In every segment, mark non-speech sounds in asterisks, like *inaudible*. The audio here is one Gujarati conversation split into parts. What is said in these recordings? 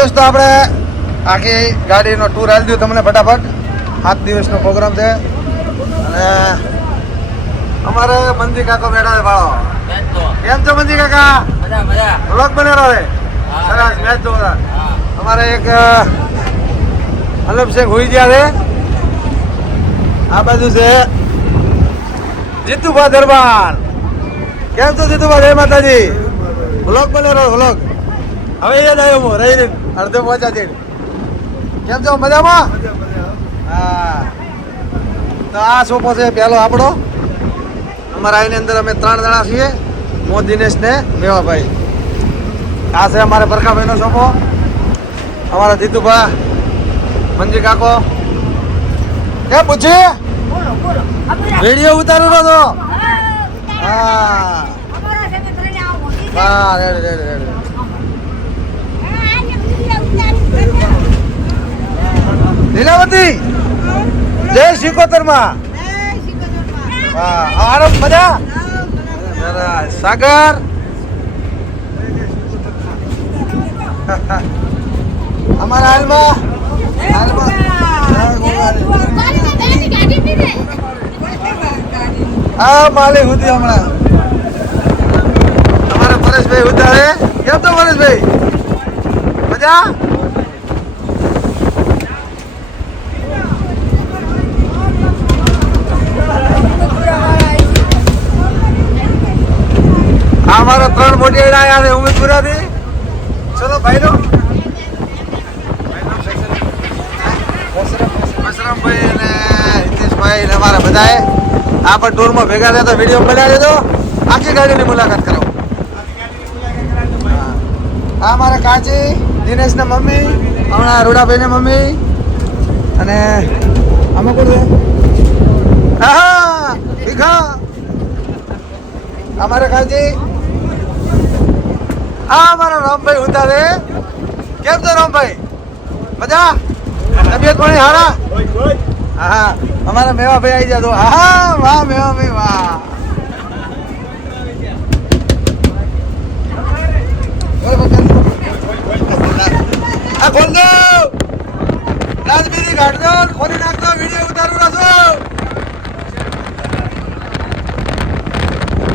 દોસ્તો આપણે આખી ગાડીનો ટૂર આવી દઉં તમને ફટાફટ. સાત દિવસનો પ્રોગ્રામ છે. અને અમારે મંદી કાકો બેઠા છે ભાળો કેમ છો મંદી કાકા? મજા બને બનેલો છે? સરસ મેચ જો અમારે એક અલબ શેખ હોઈ ગયા છે. આ બાજુ છે જીતુભા દરબાર. કેમ છો જીતુભા? જય માતાજી. વ્લોગ બનેલો વ્લોગ હવે યાદ આવ્યો રહી રહી અડધે પહોંચ્યા છે. કેમ છો? મજામાં? હા. તો આ સોફો છે પહેલો આપણો. અમારા એની અંદર અમે ત્રણ જણા છીએ મો દિનેશ ને મેવાભાઈ. આ છે અમારે પરખાભાઈનો સોફો. અમારા જીતુભા, મંજી કાકો. કેમ પૂછી વીડિયો ઉતારું તો? હા. હા, રેડી રેડી રેડી હા આને વિડિયો ઉતારી લીલાવતી! જય શિકોતરમાં હા મજા? સાગર! અમારા હાલમાં હા, માલિક સુધી હમણાં. અમારા પરેશભાઈ ઉતારે કેમ તો પરેશભાઈ? મજા આ એડા આવ્યા છે ઉમેદપુરાથી ચલો ભાઈ નો બસરામભાઈ અને હિતેશભાઈ ને અમારા બધાએ આ પણ ટૂરમાં ભેગા થયા તો વીડિયો બનાવી દેજો આખી ગાડીની મુલાકાત કરો. આ મારા કાચી, દિનેશના મમ્મી, હમણાં રૂડાભાઈના મમ્મી અને આમાં કોણ છે. હા ભીખા! અમારા કાચી આ અમારા રામભાઈ ઉતારે કેમ છો રામભાઈ? મજા? તબિયત પાણી હારા? હા અમારા મેવા ભાઈ આવી જાતો હા વાહ મેવા ભાઈ વાહ આ ખોલ દો રાજબીરી કાઢ દો ખોલી વીડિયો ઉતારું રાખો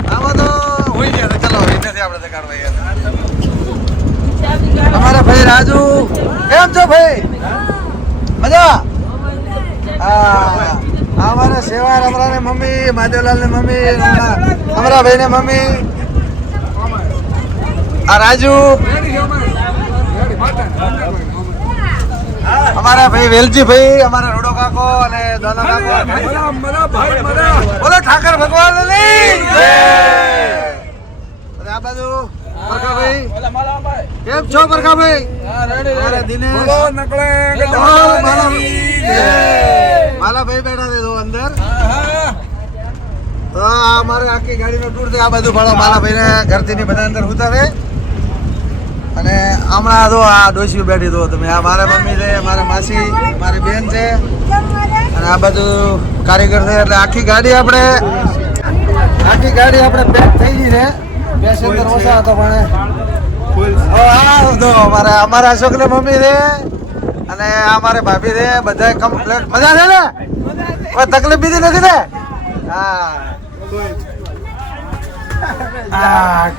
આમાં તો હોય ગયા ચલો નથી આપણે કાઢવા અમારા ભાઈ રાજુ કેમ છો ભાઈ? મજા? અમારા સેવા રમરા ને મમ્મી માધવલાલ ને મમ્મી અમારા ભાઈ ને મમ્મી. આ રાજુ. અમારા ભાઈ વેલજી ભાઈ અમારા રોડો કાકો અને દાદા કાકો. બોલો ઠાકર ભગવાન જય! અને આ બાજુ પરખાભાઈ કેમ છો પરખાભાઈ માલા- માલાભાઈ બેઠા છે અંદર. તો આ મારે આખી ગાડીનો ટૂર છે આ બધું ભાડો માલાભાઈ ભાઈને ઘરથી ની બધા અંદર ઉતારે. અને હમણાં જો આ ડોસીઓ બેઠી દો તમે. આ મારા મમ્મી છે મારા માસી મારી બેન છે. અને આ બધું કારીગર છે એટલે આખી ગાડી આપણે આખી ગાડી આપણે પેક થઈ ગઈ છે. પેસેન્જર ઓછા હતો પણ આ અમારા અમારા મમ્મી છે અને અમારે ભાભી રે બધા કમ્પ્લેટ મજા છે ને? કોઈ તકલીફ બીજી નથી ને? હા. હા.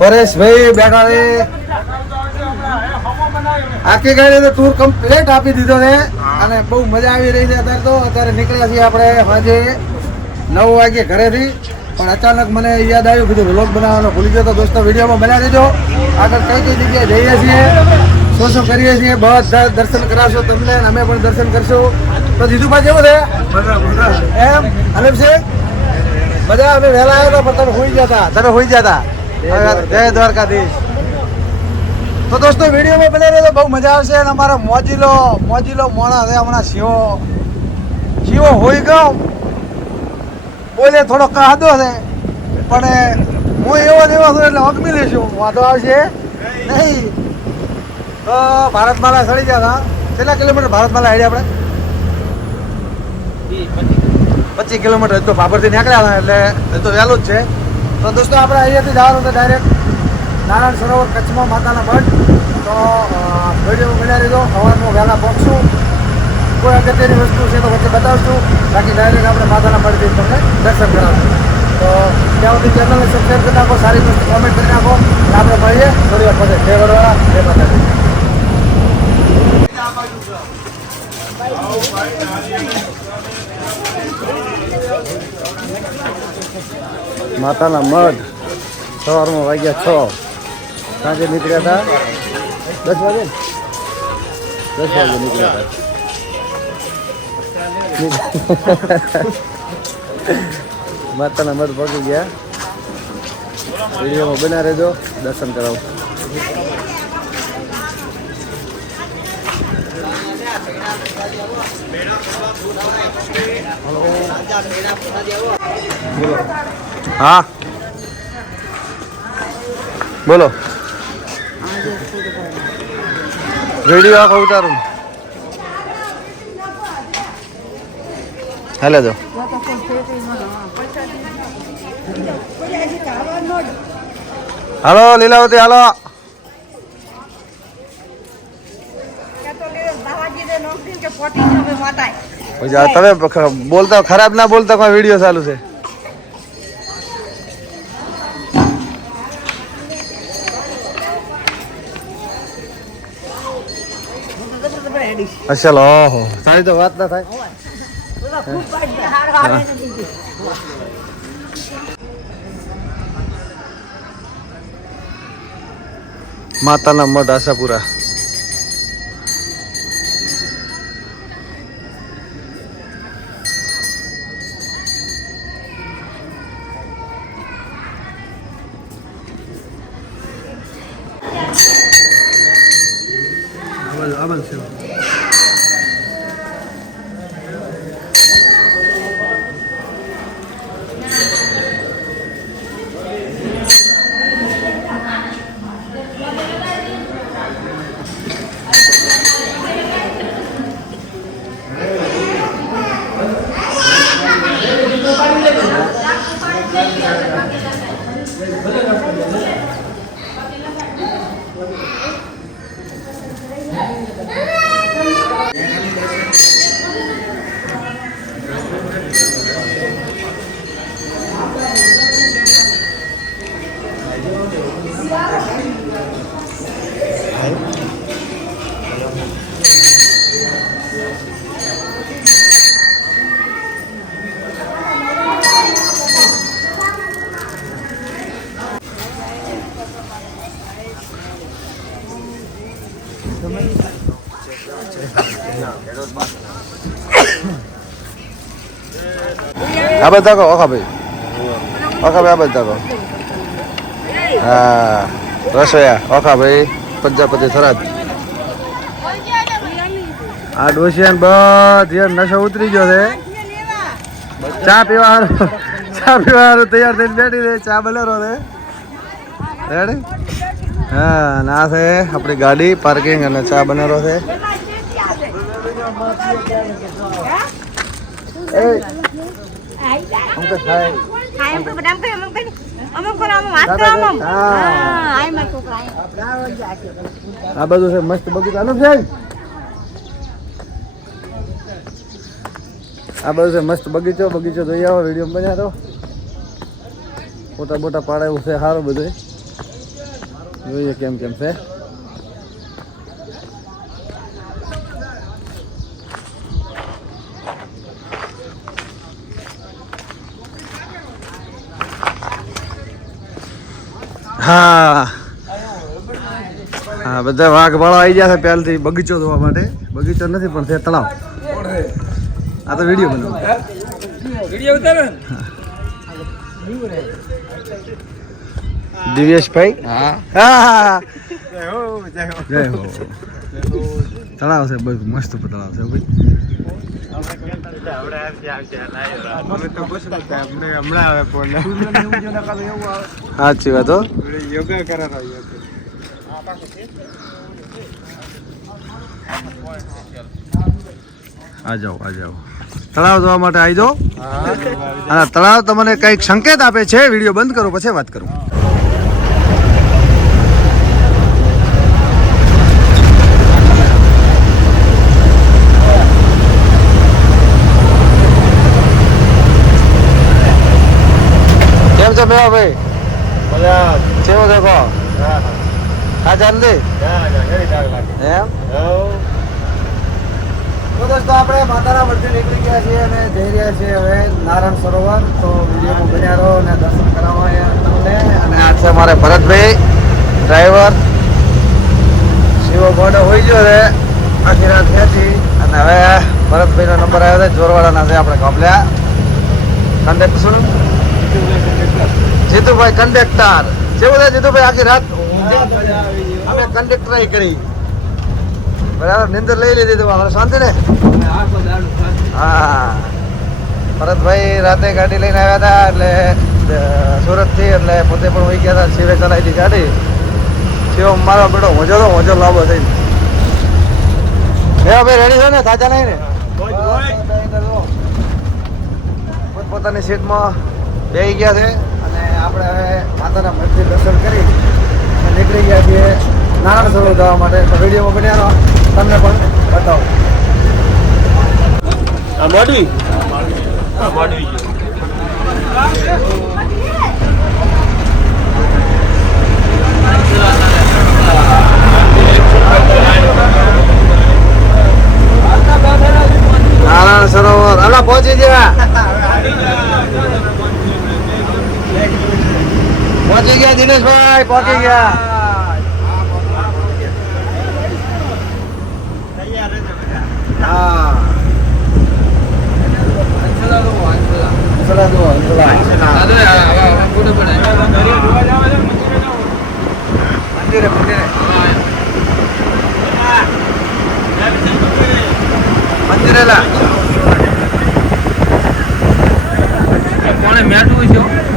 પરેશભાઈ બેઠા રે આખી ગાડી તો ટૂર કમ્પ્લેટ આપી દીધો છે અને બહુ મજા આવી રહી છે. અત્યારે તો અત્યારે નીકળ્યા છીએ આપણે સાંજે નવ વાગે ઘરેથી. પણ અચાનક મને યાદ આવ્યું કીધું વ્લોગ બનાવવાનો ભૂલી ગયો તો દોસ્તો વિડીયોમાં બનાવી દેજો. આગળ કઈ કઈ જગ્યાએ જઈએ છીએ શું શું કરીએ છીએ બધા દર્શન કરાવશો તમને અમે પણ દર્શન કરશું. તો જીતુભાઈ કેવું છે? એમ? અલેપ છે? બધા અમે વહેલા આવ્યા હતા પણ તમે હોઈ જતા તમે હોઈ જતા જય દ્વારકાધીશ. તો દોસ્તો વિડીયોમાં બનાવી દેજો બહુ મજા આવશે. અને અમારો મોજીલો મોજીલો મોણા છે હમણાં શિવો. શિવો હોઈ ગયો બોલે થોડો કાદો છે. પણ હું એવો ને એવો છું એટલે અગમી લઈશું વાંધો આવશે? નહીં. તો ભારતમાલા સડી ગયા હતા. કેટલા કિલોમીટર ભારતમાલા હેડ્યા આપણે? પચીસ કિલોમીટર. હજુ તો ભાભરથી નીકળ્યા હતા એટલે હજુ તો વહેલું જ છે. તો દોસ્તો, આપણે અહીંયાથી જવાનું તો ડાયરેક્ટ નારાયણ સરોવર કચ્છમાં માતાના મઠ તો વીડિયો બનાવી રહીજો સવારમાં વહેલા પહોંચશું. કોઈ અગત્યની વસ્તુ છે તો વચ્ચે બતાવશું. બાકી ડાયરેક્ટ આપણે માતાના મઠથી તમને દર્શન કરાવશું. તો ત્યાં સુધી ચેનલને સબસ્ક્રાઈબ કરી નાખો, સારી વસ્તુ કોમેન્ટ કરી નાખો. આપણે મળીએ થોડી વાર પછી જય વરવાળા જય માતાજી. માતાના મઢ સવારમાં વાગ્યા છ. સાંજે નીકળ્યા હતા? દસ વાગે? દસ વાગે નીકળ્યા હતા. *laughs* માતાના મત પગી ગયા. વિડીયોમાં બના રહેજો. દર્શન કરાવું. હા. બોલો. વીડિયો આખો ઉતારું. હાલે જો હાલો લીલાવતી હાલો પછી આ તમે ખ- બોલતા ખરાબ ના બોલતા કોઈ વીડિયો ચાલુ છે અચ્છા લો ઓહો તારી તો વાત ના થાય માતાના મઢ આશાપુરા. બધા કહો ઓખા ભાઈ ઓખા ભાઈ આ બધા કહો હા રસોયા ઓખા ભાઈ પ્રજાપતિ થરાદ આ ડોશિયાન બધી નશો ઉતરી ગયો છે ચા પીવા ચા પીવા તૈયાર થઈને બેઠી રહે ચા બલેરો છે રેડી હા ના છે આપણી ગાડી પાર્કિંગ અને ચા બનેરો છે એ આમ તો થાય. આ બધું છે મસ્ત બગીચો આનું છે? આ બધું છે મસ્ત બગીચો. બગીચો જોઈ આવો વીડિયો બન્યા તો મોટા બોટા એવું છે સારું બધું. જોઈએ કેમ કેમ છે. હા. હા બધા વાઘ વાળા આવી ગયા છે પહેલથી બગીચો જોવા માટે. બગીચો નથી પણ છે તળાવ. આ તો વીડિયો બનાવો. વીડિયો ઉતારો દિવ્યેશભાઈ? હા. હા જય હો જય હો. જય હો. તળાવ છે બસ મસ્ત તળાવ છે ભાઈ. સાચી વાત યોગા આ જાઓ આ જાઓ. તળાવ જોવા માટે આવી જાઓ. અને તળાવ તમને કંઈક સંકેત આપે છે વીડિયો બંધ કરો પછી વાત કરું. છો મેવા કેવો દેખો. હા હા. ઘણી એમ? તો દોસ્તો આપણે માતાના મંદિર નીકળી ગયા છીએ અને જઈ રહ્યા છીએ હવે નારાયણ સરોવર. તો વિડીયોમાં બન્યા રહો અને દર્શન કરાવવા તમને. અને આ છે મારે ભરતભાઈ ડ્રાઈવર. શિવો ગોડો હોઈ ગયો છે. આખી રાત ખેંચી અને હવે ભરતભાઈનો નંબર આવ્યો છે. જોરવાડાના છે આપણે કપલ્યા. કંડક્ટર શું? જીતુભાઈ કંડક્ટર કેવું છે જીતુભાઈ, આખી રાત? અમે કંડક્ટર કરી. બરાબર, નિંદર લઈ લીધી તો હવે શાંતિ ને? હા. ભરતભાઈ રાતે ગાડી લઈને આવ્યા હતા એટલે સુરતથી એટલે પોતે પણ વહી ગયા હતા શિવે ચલાવી હતી ગાડી. શિવ મારો બેટો મજો તો મજો લાંબો થઈ હે ભાઈ રેડી છે ને? તાજા નહીં ને? પોતપોતાની સીટમાં બેસી ગયા છે. આપણે હવે માતાના મંદિર દર્શન કરી નીકળી ગયા છીએ નારાયણ સરોવર જવા માટે. તો વિડીયોમાં બન્યા રહો. તમને પણ બતાવો. આ નારાયણ સરોવર અલા પહોંચી ગયા. પહોંચી ગયા દિનેશભાઈ પહોંચી ગયા. મંદિરે મંદિરે મંદિરે કોણે મેટવું છે?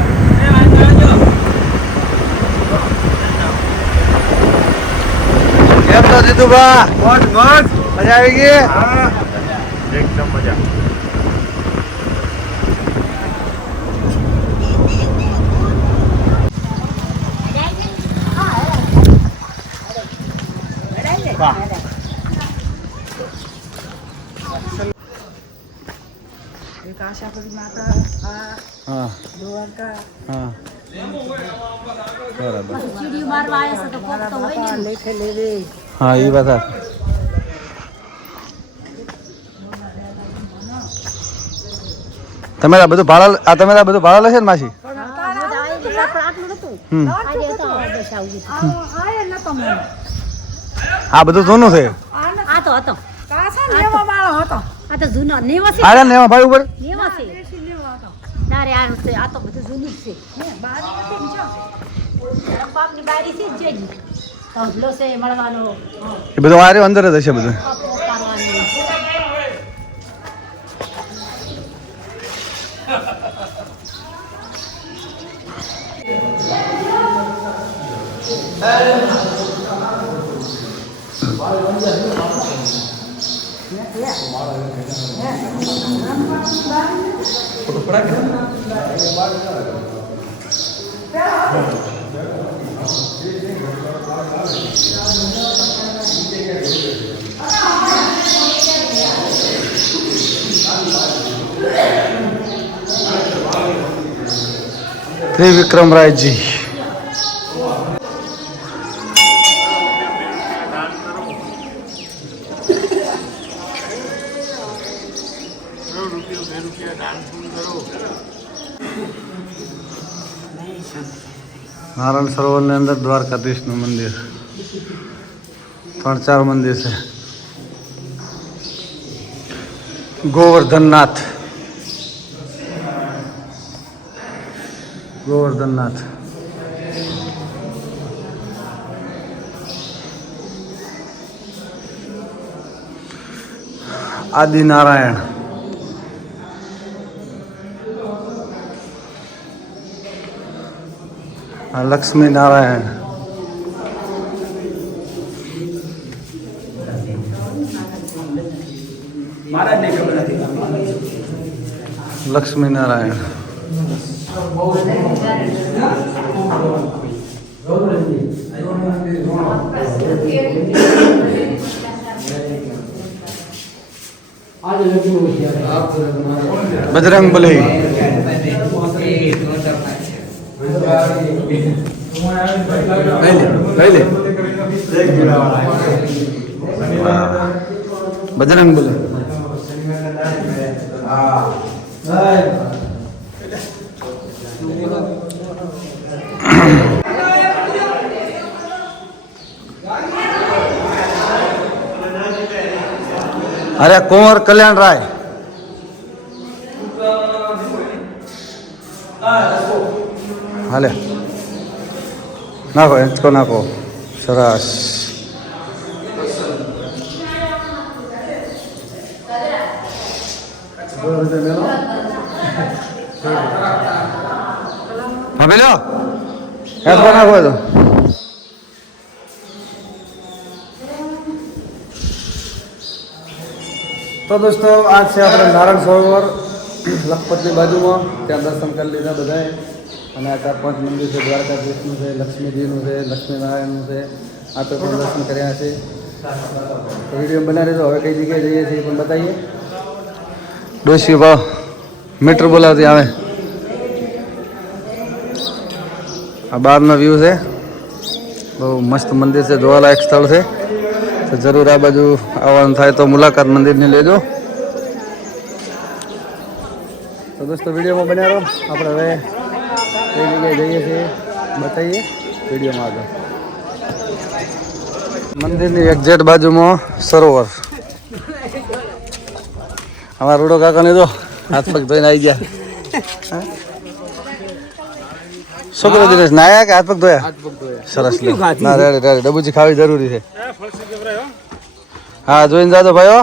કેમ તો જીતુભા મોજ મોજ મજા આવી ગઈ એકદમ મજા એક આશાપુરી માતા આ હા દ્વારકા હા બરાબર હા એ વાત તમે આ બધું ભાડા આ તમે આ બધું ભાડા લેશે ને માસી? બધા આ બધું જૂનું છે. આ તો હતો આ આ તો બધું જૂનું છે બારી છે. જ જે ધોધલો છે મળવાનો એ બધું આરે અંદર જ હશે બધું કપો કાઢવાનો ત્રિવિક્રમ રાયજી નારાયણ સરોવરની અંદર દ્વારકાધીશનું મંદિર. ત્રણ ચાર મંદિર છે. ગોવર્ધનનાથ. ગોવર્ધનનાથ. આદિનારાયણ. આ લક્ષ્મી નારાયણ લક્ષ્મી નારાયણ બજરંગ બલી બજરંગ બોલે અરે કુંવર કલ્યાણ રાય હાલે નાખો એચકો નાખો સરસ હા પેલો એચકો નાખો તો તો દોસ્તો આ છે આપણે નારાયણ સરોવર લખપતની બાજુમાં. ત્યાં દર્શન કરી લીધા બધાએ. અને આ ચાર પાંચ મંદિર છે, દ્વારકાધીશનું છે, લક્ષ્મીજીનું છે, લક્ષ્મીનારાયણનું છે, આ તો પણ દર્શન કર્યા છે. તો વીડિયો બનાવી તો હવે કઈ જગ્યાએ જઈએ છીએ પણ બતાવીએ. ડોસી ભાવ મીટર બોલાવતી આવે. આ બહારનો વ્યૂ છે. બહુ મસ્ત મંદિર છે, જોવાલાયક સ્થળ છે. તો જરૂર આ બાજુ આવવાનું થાય તો મુલાકાત મંદિરની લેજો. તો દોસ્તો, વિડીયોમાં બન્યા રહો આપણે હવે કઈ જગ્યાએ જઈએ છીએ. બતાવીએ વિડીયોમાં આગળ. મંદિરની એક્ઝેક્ટ બાજુમાં સરોવર. અમારા રૂડો કાકાને તો હાથ પગ ધોઈને આવી ગયા. શું કરો દિનેશ નાયા કે હાથ પગ ધોયા? સરસ. ના રેડી રેડી. ડબુજી ખાવી જરૂરી છે. હા જોઈને જાજો ભાઈઓ.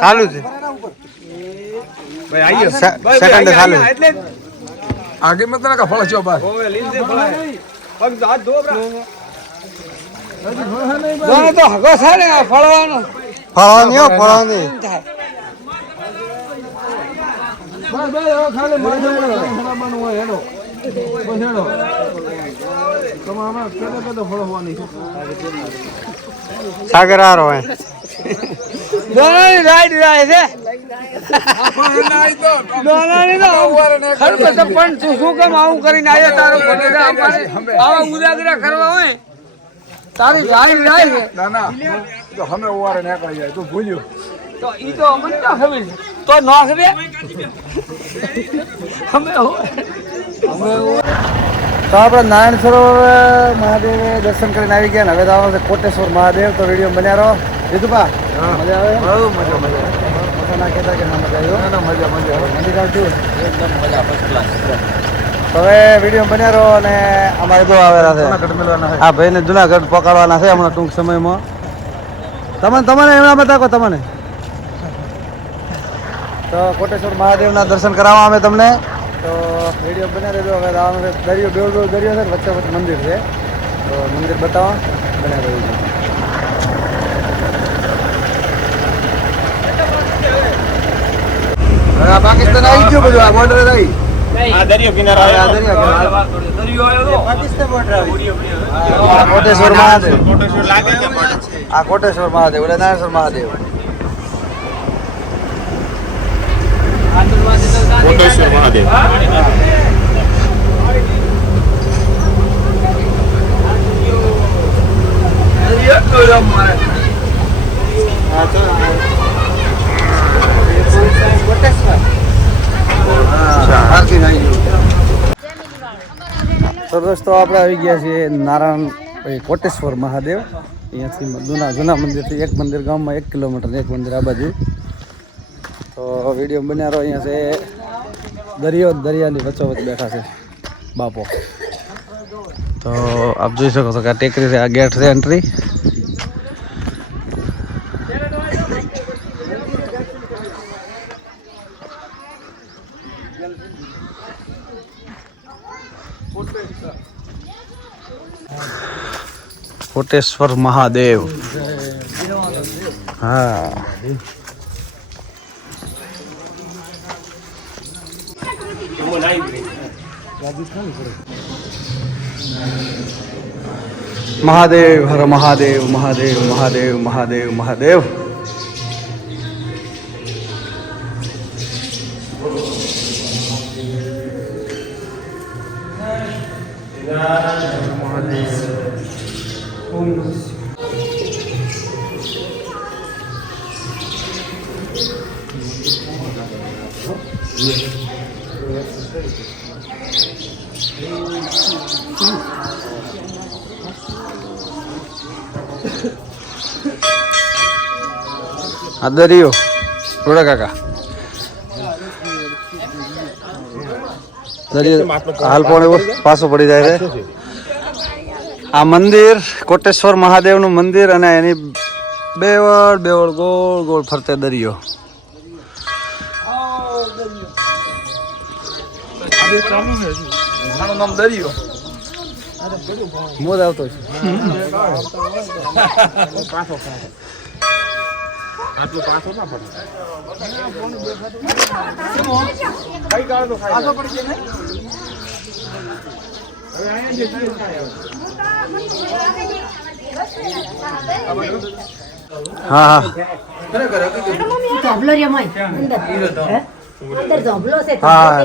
ચાલુ છે સેકન્ડ ચાલુ આગે મત ના ફળ છો બસ ફળવાની. હો ફળવાની. સાગર હારો હોય. પણ તું શું કામ આવું કરીને આવ્યો તારો આવા ઉદાગરા કરવા હોય? તારી ગાડી જાય. ના ના તો અમે ઓવારે નીકળી જાય તું ભૂલ્યો તો ઈ તો અમને ના ખબર તો ન ખબર અમે તો આપણે નારાયણ સરોવર મહાદેવ દર્શન કરીને આવી ગયા ને. હવે તો આવવાનું કોટેશ્વર મહાદેવ. તો વીડિયો બન્યા રહો. રીતુભા મજા આવે? બહુ મજા મજા. મજા ના કહેતા કે ના મજા આવ્યો? ના મજા મજા. મંદિર આવતું એકદમ મજા ફર્સ્ટ ક્લાસ હવે વીડિયો બન્યા રહો અને અમારે જો આવેલા છે. આ ભાઈને જુનાગઢ પકડવાના છે હમણાં ટૂંક સમયમાં. તમને તમને એમના બતાવો તમને. તો કોટેશ્વર મહાદેવના દર્શન કરાવવા અમે તમને. તો વીડિયો બન્યા રહેજો. હવે આવવાનું દરિયો બેવ બેવ દરિયો છે વચ્ચે વચ્ચે મંદિર છે. તો મંદિર બતાવો. બન્યા રહેજો હવે પાકિસ્તાન આવી ગયો બધું આ બોર્ડર રહી. આ દરિયો કિનારો. આ દરિયો કિનારો. દરિયો આવ્યો આ કોટેશ્વર મહાદેવ. કોટેશ્વર લાગે કે આ કોટેશ્વર? મહાદેવ એટલે નારાયણેશ્વર મહાદેવ કોટેશ્વર મહાદેવ. દરિયો તો જ આમ મારે પાર્કિંગ આવી ગયું તો દોસ્તો, આપણે આવી ગયા છીએ નારાયણ કોટેશ્વર મહાદેવ. અહીંયાથી જૂના જૂના મંદિરથી એક મંદિર ગામમાં એક કિલોમીટર એક મંદિર આ બાજુ. તો વીડિયો બન્યા રહો અહીંયા છે. દરિયો દરિયાની વચ્ચોવચ બેઠા છે બાપો. તો આપ જોઈ શકો છો કે આ ટેકરી છે, આ ગેટ છે એન્ટ્રી કોટેશ્વર મહાદેવ. હા. મહાદેવ હર મહાદેવ મહાદેવ મહાદેવ મહાદેવ મહાદેવ. આ દરિયો થોડા કાકા હાલ પણ એવો પાછો પડી જાય છે. આ મંદિર, કોટેશ્વર મહાદેવનું મંદિર અને એની બેવડ બેવળ ગોળ ગોળ ફરતે દરિયો. આનું નામ દરિયો. મોજ આવતો છે. હા હે? અંદર ધોબલો છે હા,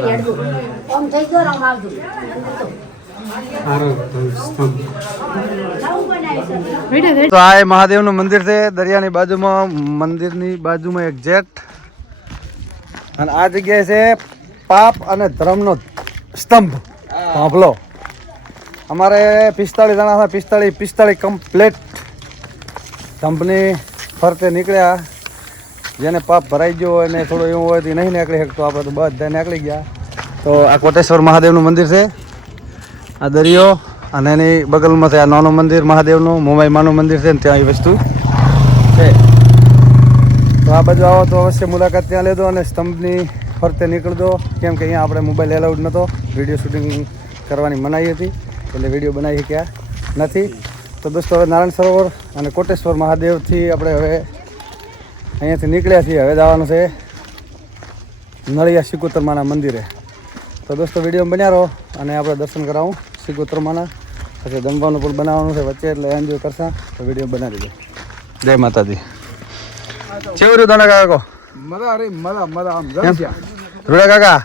આમ થઈ ગયો આમ આવજો. તો આ એ મહાદેવનું મંદિર છે દરિયાની બાજુમાં મંદિરની બાજુમાં એક્ઝેક્ટ અને આ જગ્યાએ છે પાપ અને ધર્મનો સ્તંભ સાંભળો અમારે પિસ્તાળીસ જણા હતા પિસ્તાળીસ પિસ્તાળીસ કમ્પ્લેટ સ્તંભની ફરતે નીકળ્યા. જેને પાપ ભરાઈ ગયો હોય ને થોડું એવું હોય તો નહીં નીકળી શકતો આપણે તો બધા નીકળી ગયા. તો આ કોટેશ્વર મહાદેવનું મંદિર છે. આ દરિયો અને એની બગલમાં છે આ નાનું મંદિર, મહાદેવનું મુંબઈમાંનું મંદિર છે ને ત્યાં એ વસ્તુ છે. તો આ બાજુ આવો તો અવશ્ય મુલાકાત ત્યાં લેજો અને સ્તંભની ફરતે નીકળજો કેમ કે અહીંયા આપણે મોબાઈલ એલાઉડ નહોતો. વીડિયો શૂટિંગ કરવાની મનાઈ હતી, એટલે વીડિયો બનાવી શક્યા નથી. તો દોસ્તો, હવે નારાયણ સરોવર અને કોટેશ્વર મહાદેવથી આપણે હવે અહીંયાથી નીકળ્યા છીએ. હવે જવાનું છે નળિયા શિકોતરમાના મંદિરે. તો દોસ્તો વીડિયો બન્યા રહો અને આપણે દર્શન કરાવું શિકોતરમાના. પછી જમવાનું પણ બનાવવાનું છે વચ્ચે એટલે એન્જોય કરશા. તો વીડિયો બનાવી દે. જય માતાજી. કેવું રહ્યું તને કાકો મજા રે મજા મજા. આમ? રૂડા કાકા?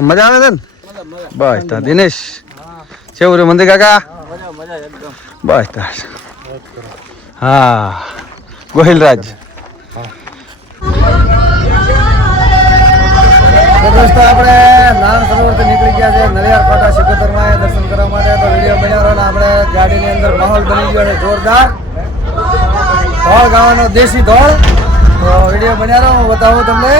મજા આવે છે ને? બસ તા દિનેશ. કેવું રહ્યું મંદિર કાકા? બસ તા. હા ગોહિલરાજ. દોસ્તો આપણે નારાયણ સરોવરથી નીકળી ગયા છે. નલિયાર પાટા સિકોતરમાં દર્શન કરવા માટે તો વીડિયો બન્યો આપણે ગાડીની અંદર માહોલ બની ગયો છે જોરદાર. ધોળ ગાવાનો દેશી ધોળ તો વીડિયો બન્યા હું બતાવું તમને.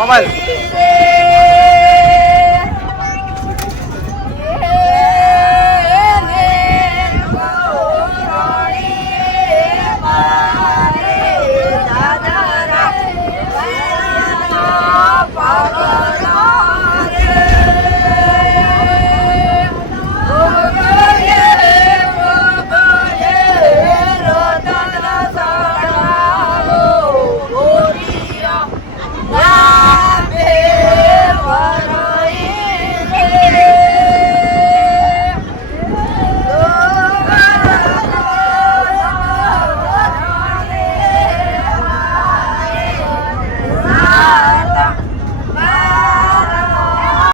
મોબાઈલ